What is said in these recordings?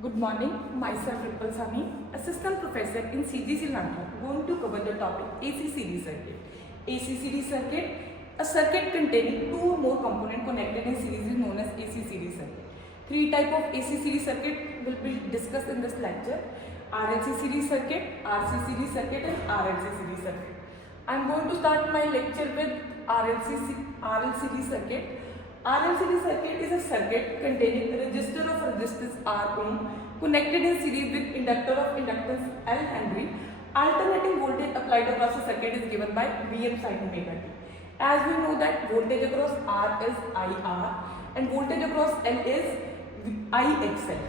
Good morning, myself Ripple Sami, Assistant Professor in CGC London, going to cover the topic AC series circuit. AC series circuit, a circuit containing two or more components connected in series is known as AC series circuit. Three types of AC series circuit will be discussed in this lecture: RLC series circuit, RC series circuit and RLC series circuit. I am going to start my lecture with RL series circuit. RLCD circuit is a circuit containing a resistor of resistance R ohm connected in series with inductor of inductance L Henry. Alternating voltage applied across the circuit is given by Vm sin omega t. As we know that voltage across R is IR and voltage across L is IXL.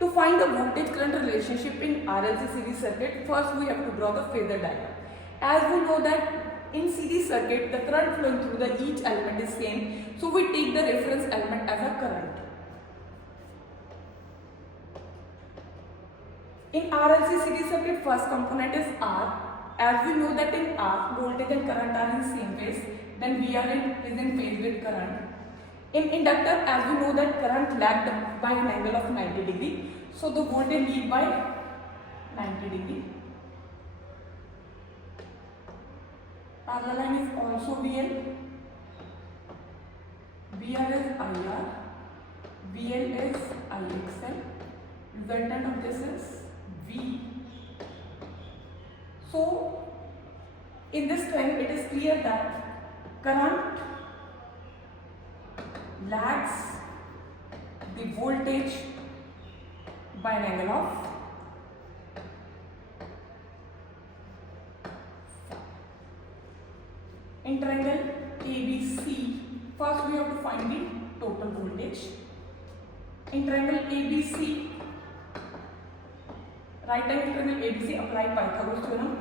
To find the voltage current relationship in RLC series circuit, first we have to draw the phasor diagram. As we know that in series circuit, the current flowing through each element is same, so we take the reference element as a current. In RLC series circuit, first component is R. As we know that in R, voltage and current are in same phase, then VR is in phase with current. In inductor, as we know that current lagged by an angle of 90 degree, so the voltage lead by 90 degree. Parallel line is also VL. VR is IR. VL is IXL. Resultant of this is V. So, in this time, it is clear that current lags the voltage by an angle of in triangle ABC. First we have to find the total voltage. In triangle ABC, right angle triangle ABC, apply Pythagoras theorem.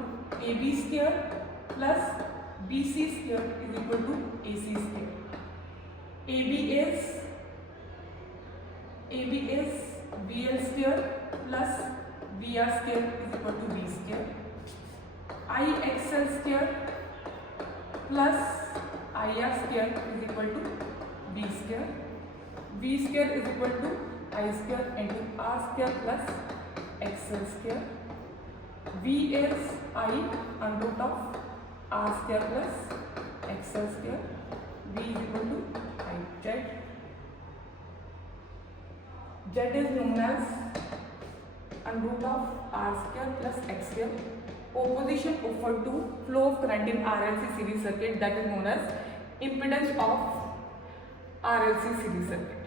AB square plus BC square is equal to AC square. AB is VL square plus VR square is equal to V square. IXL square plus IR square is equal to V square. V square is equal to I square into R square plus XL square. V is I under root of R square plus XL square. V is equal to I. Z is known as under root of R square plus X square. Opposition offered to flow of current in RLC series circuit, that is known as impedance of RLC series circuit.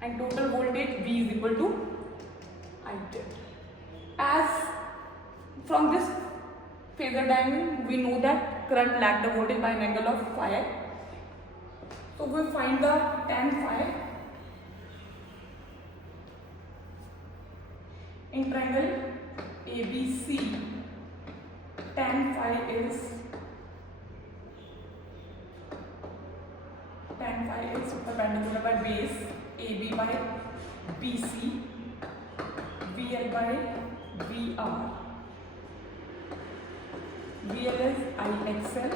And total voltage V is equal to IZ. As from this phasor diagram, we know that current lags the voltage by an angle of phi. So we find the tan phi. In triangle ABC, tan phi is perpendicular by base AB by BC, VL by VR. VL is IXL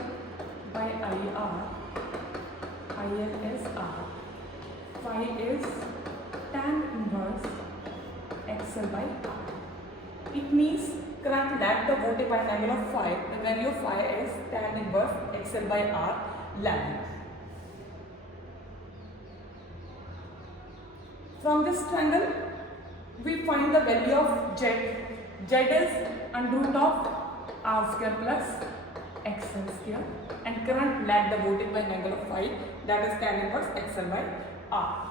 by IR. IL is R. Phi is tan inverse XL by R. It means current lag the voltage by an angle of phi. The value of phi is tan inverse XL by R lag. From this triangle, we find the value of Z. Z is under root of R square plus XL square, and current lag the voltage by an angle of phi, that is tan inverse XL by R.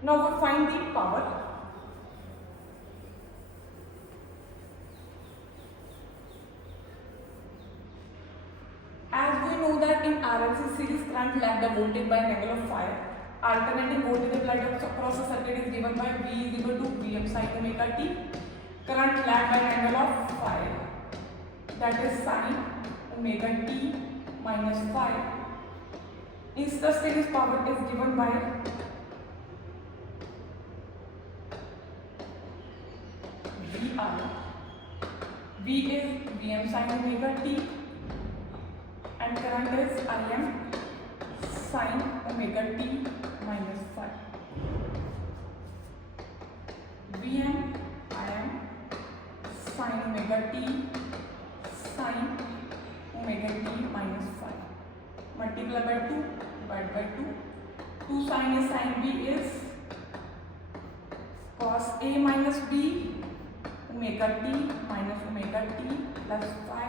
Now we find the power. As we know that in RLC series, current lag the voltage by an angle of phi. Alternating voltage applied across the circuit is given by V is equal to Vm sin omega t. Current lag by an angle of phi, that is sin omega t minus phi. Instantaneous power is given by VR. V is Vm sin omega t and current is Im sin omega t minus phi. Vm Im sin omega t minus phi. Multiply by 2, divide by 2. 2 sin A sin B is cos A minus B omega t minus omega t plus phi.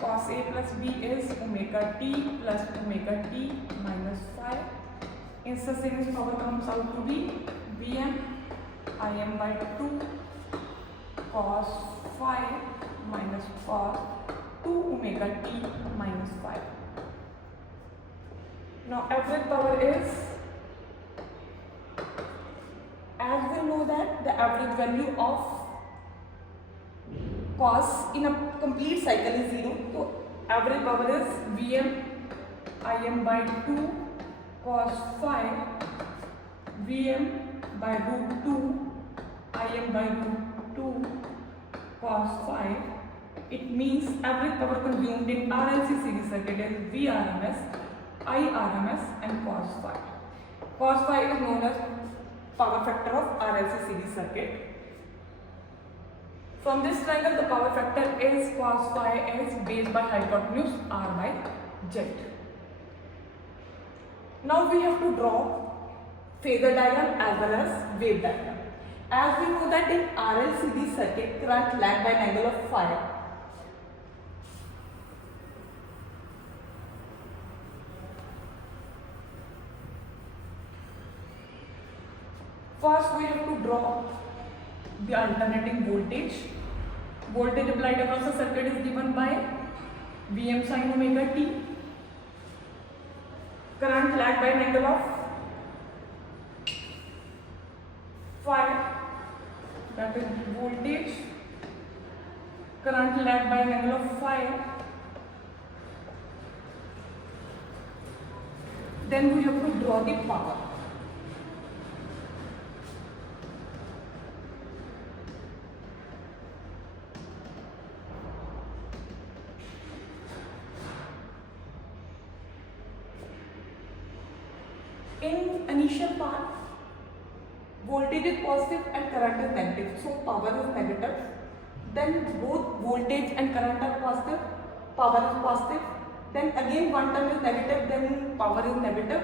Cos A plus B is omega t plus omega t minus phi. Instantaneous power comes out to be Vm Im by 2 cos phi minus cos 2 omega t minus phi. Now average power is, as we know that the average value of cos in a complete cycle is 0, so average power is Vm Im by 2 cos phi Vm by root 2 Im by root 2 cos phi. It means average power consumed in RLC series circuit is Vrms, IRMS and cos phi. Cos phi is known as power factor of RLC series circuit. From this triangle, the power factor is cos phi is base by hypotenuse R by Z. Now we have to draw phasor diagram as well as wave diagram. As we know that in RLCD circuit, current lag by an angle of phi. First, we have to draw the alternating voltage. Voltage applied across the circuit is given by Vm sin omega t. Current lag by an angle of phi, that is voltage. Current lag by an angle of phi. Then we have to draw the power. In initial part, voltage is positive and current is negative, so power is negative. Then both voltage and current are positive, power is positive. Then again one term is negative, then power is negative.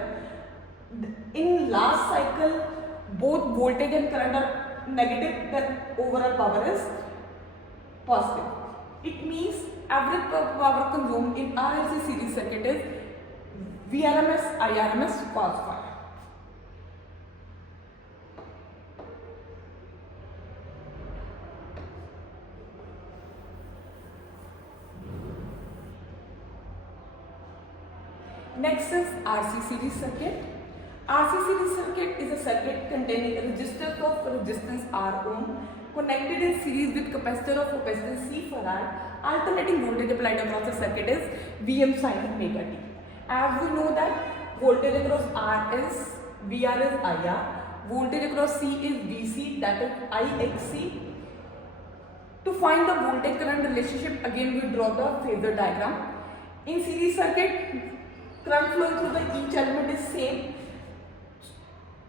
In last cycle, both voltage and current are negative, then overall power is positive. It means average power consumed in RLC series circuit is Vrms, IRMS, cos phi. Next is RC series circuit. RC series circuit is a circuit containing resistors of resistance R ohm connected in series with capacitor of capacitance C farad. Alternating voltage applied across the circuit is Vm sin omega t. As we know that voltage across R is VR is IR, voltage across C is VC, that is IXC. To find the voltage current relationship, again we draw the phasor diagram. In series circuit, current flowing through the each element is same,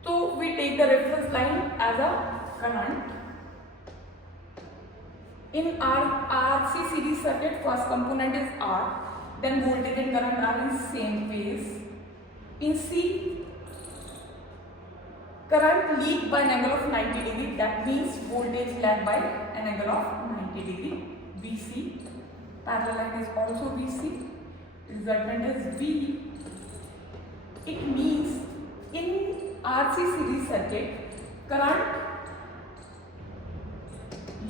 so we take the reference line as a current. In RC series circuit, first component is R, then voltage and current are in same phase. In C, current lead by an angle of 90 degree, that means voltage lag by an angle of 90 degree. VC, parallel line is also VC, resultant is V. It means in RC series circuit, current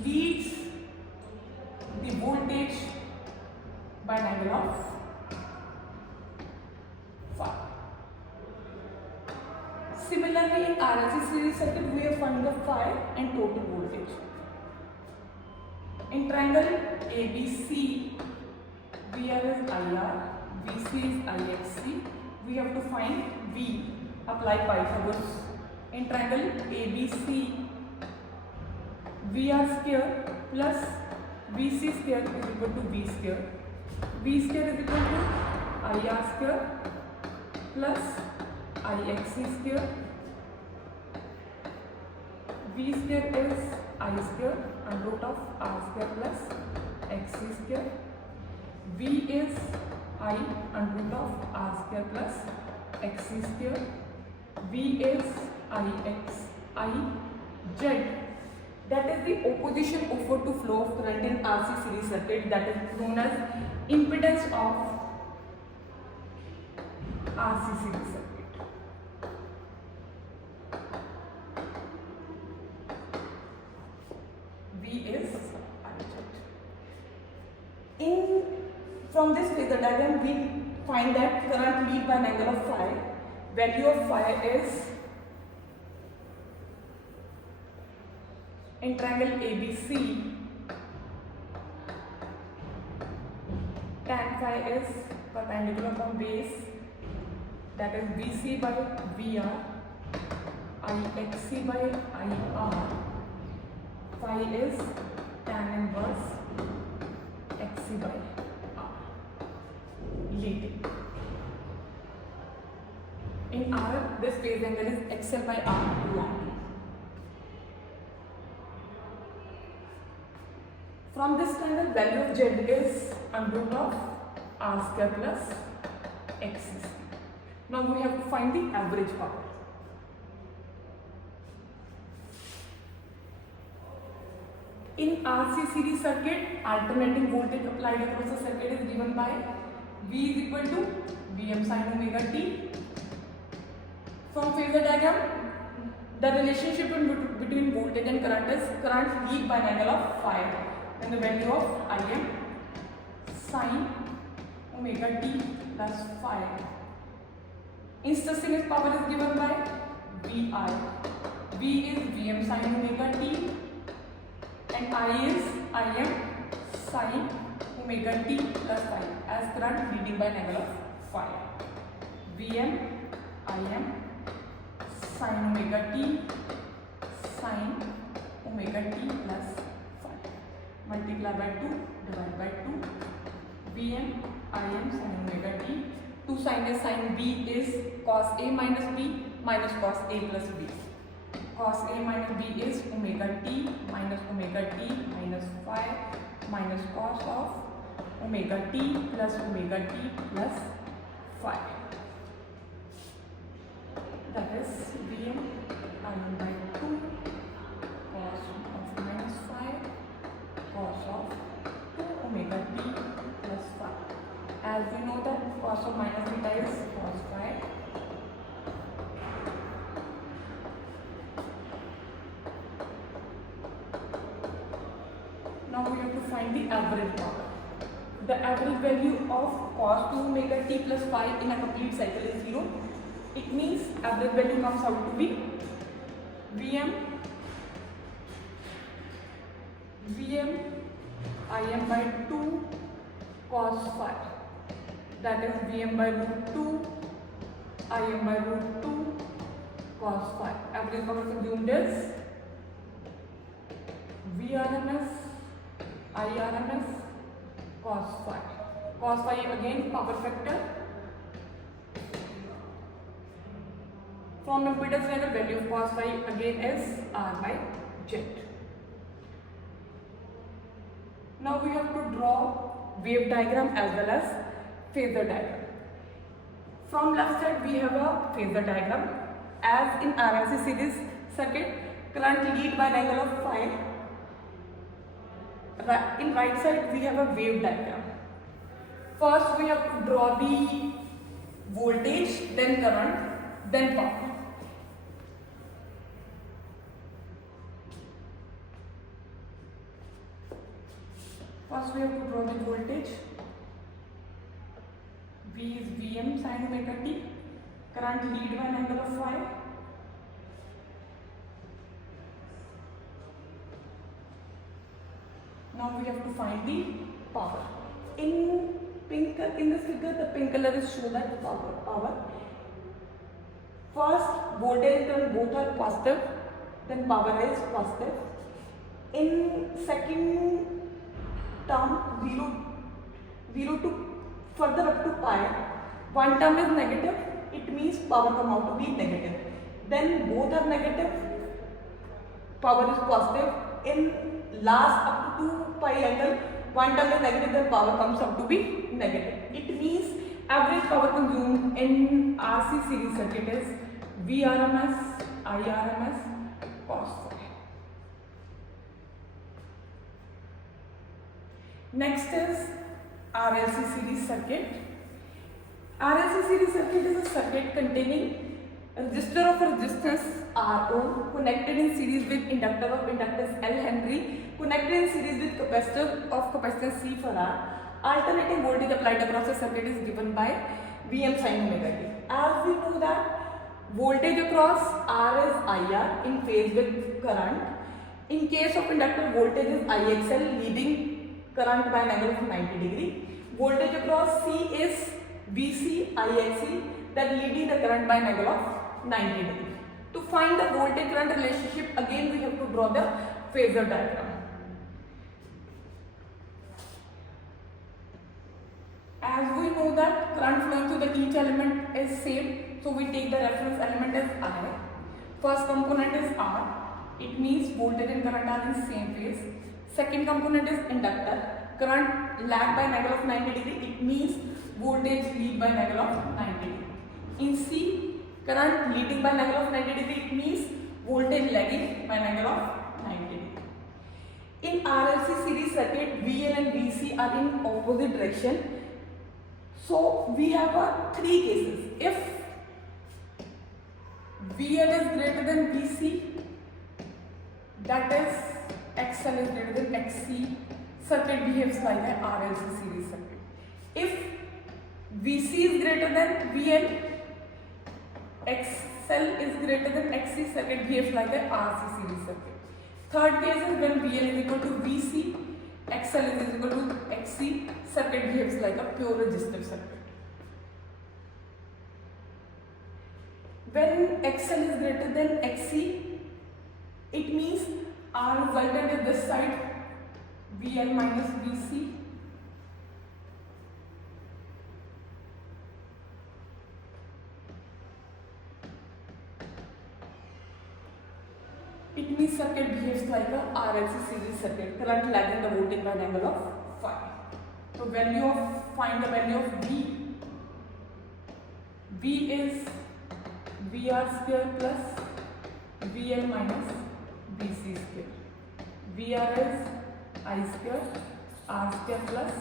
leads the voltage by an angle of phi. Similarly, in RLC series circuit, we have found the phi and total voltage. In triangle ABC, VR is IR, VC is IXC. We have to find V, apply Pythagoras. In triangle ABC, VR square plus VC square is equal to V square. V square is equal to IR square plus IXC square. V square is I square and root of R square plus XC square. V is I and root of R square plus XC square. V is I Z. That is the opposition offered to flow of current in RC series circuit, that is known as impedance of RC series circuit. V is IZ. From this phasor diagram, we find that current lead by an angle of phi. Value of phi is in triangle ABC. Tan phi is perpendicular from base, that is BC by VR, IXC by IR. Phi is tan inverse XC by R. Leading. In R, this phase angle is XL by R lagging. From this triangle, value of Z is under root of R square plus XC square. Now we have to find the average power. In RC series circuit, alternating voltage applied across the circuit is given by V is equal to Vm sin omega t. From phasor diagram, the relationship between voltage and current is current lead by an angle of phi, and the value of Im sin omega t plus phi. Instantaneous power is given by Vi. V is Vm sin omega t and I is Im sin omega t plus phi, as current leading by an angle of phi. Vm Im sin omega t sin omega t plus phi, multiply by 2, divide by 2. Vm Im sin omega t. 2 sin is sin B is cos A minus B minus cos A plus B. Cos A minus B is omega t minus phi minus cos of omega t plus phi. That is Vm Im by 2 cos of minus phi cos of 2 omega t plus phi. As we know that cos of minus theta is cos phi. Now we have to find the average power. The average value of cos 2 omega t plus phi in a complete cycle is 0. It means average value comes out to be Vm Im by 2 cos phi, that is Vm by root 2 Im by root 2 cos phi. Average power consumed is Vrms Irms cos phi. Cos phi again power factor. From impedance level, value of cos phi again is R by Z. Now we have to draw wave diagram as well as phasor diagram. From left side we have a phasor diagram. As in RLC series circuit, current lead by an angle of phi. In right side we have a wave diagram. First we have to draw the voltage, then current, then power. First we have to draw the voltage. V is Vm sin omega t. Current lead by an angle of phi. Now we have to find the power. In this figure, the pink color is show that power. First, voltage and current both are positive, then power is positive. In second term, 0 to further up to pi, one term is negative, it means power come out to be negative. Then both are negative, power is positive. In last up to 2 pi angle, one term is negative, then power comes out to be negative. It means average power consumed in RC series circuit is Vrms, Irms, cos phi. Next is RLC series circuit. RLC series circuit is a circuit containing a resistor of resistance Ro connected in series with inductor of inductance L Henry connected in series with capacitor of capacitance C for R. Alternating voltage applied across the circuit is given by Vm sin omega t. As we know that voltage across R is IR in phase with current. In case of inductor, voltage is IXL leading current by an angle of 90 degree. Voltage across C is VC IXC that leading the current by an angle of 90 degree. To find the voltage current relationship, again we have to draw the phasor diagram. As we know that current flowing through the each element is same, so we take the reference element as I. First component is R, it means voltage and current are in same phase. Second component is inductor, current lag by an angle of 90 degree, it means voltage lead by an angle of 90 degree. In C, current leading by an angle of 90 degree, it means voltage lagging by an angle of 90 degree. In RLC series circuit, VL and VC are in opposite direction. So we have three cases. If VL is greater than VC, that is XL is greater than XC, circuit behaves like an RLC series circuit. If VC is greater than VL, XL is greater than XC, circuit behaves like an RC series circuit. Third case is when VL is equal to VC, XL is equal to XC, circuit behaves like a pure resistive circuit. When XL is greater than XC, it means R resultant is this side, VL minus VC. It means circuit behaves like a RLC series circuit, current lagging the voltage by an angle of phi. So find the value of V. V is VR square plus VL minus VC square. VR is I square R square plus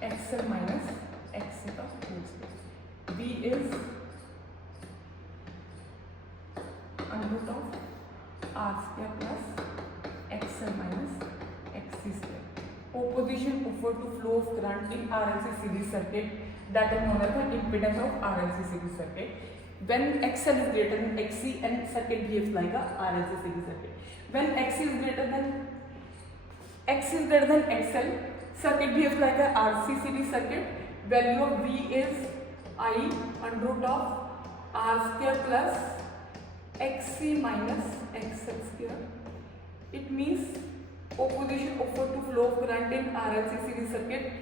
XL minus XC का whole square. V is under root of R square plus XL minus XC square. Opposition offered to flow of current in RLC series circuit, that is known as the impedance of RLC series circuit. When XL is greater than XC and circuit behaves like a RLC series circuit. When XC is greater than XL, circuit behaves like a RC series circuit. Value of V is I under root of R square plus XC minus XL square. It means opposition offered to flow of current in RLC series circuit,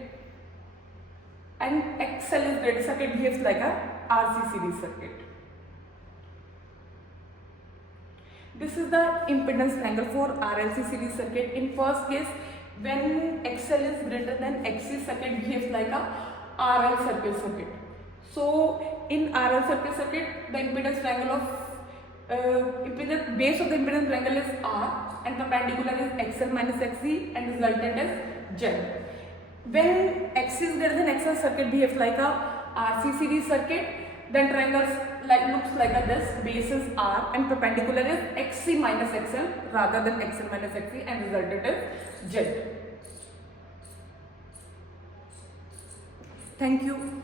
and XL is greater, circuit behaves like a RC series circuit. This is the impedance triangle for RLC series circuit. In first case, when XL is greater than XC, circuit behaves like a RL circuit. So in RL circuit, the impedance triangle of base of the impedance triangle is R and perpendicular is XL minus XC and resultant is Z. When XC is greater than XL, circuit behaves like a RC series circuit. Then triangles looks like this, base is R and perpendicular is XC minus XL rather than XL minus XC and resultant is Z. Thank you.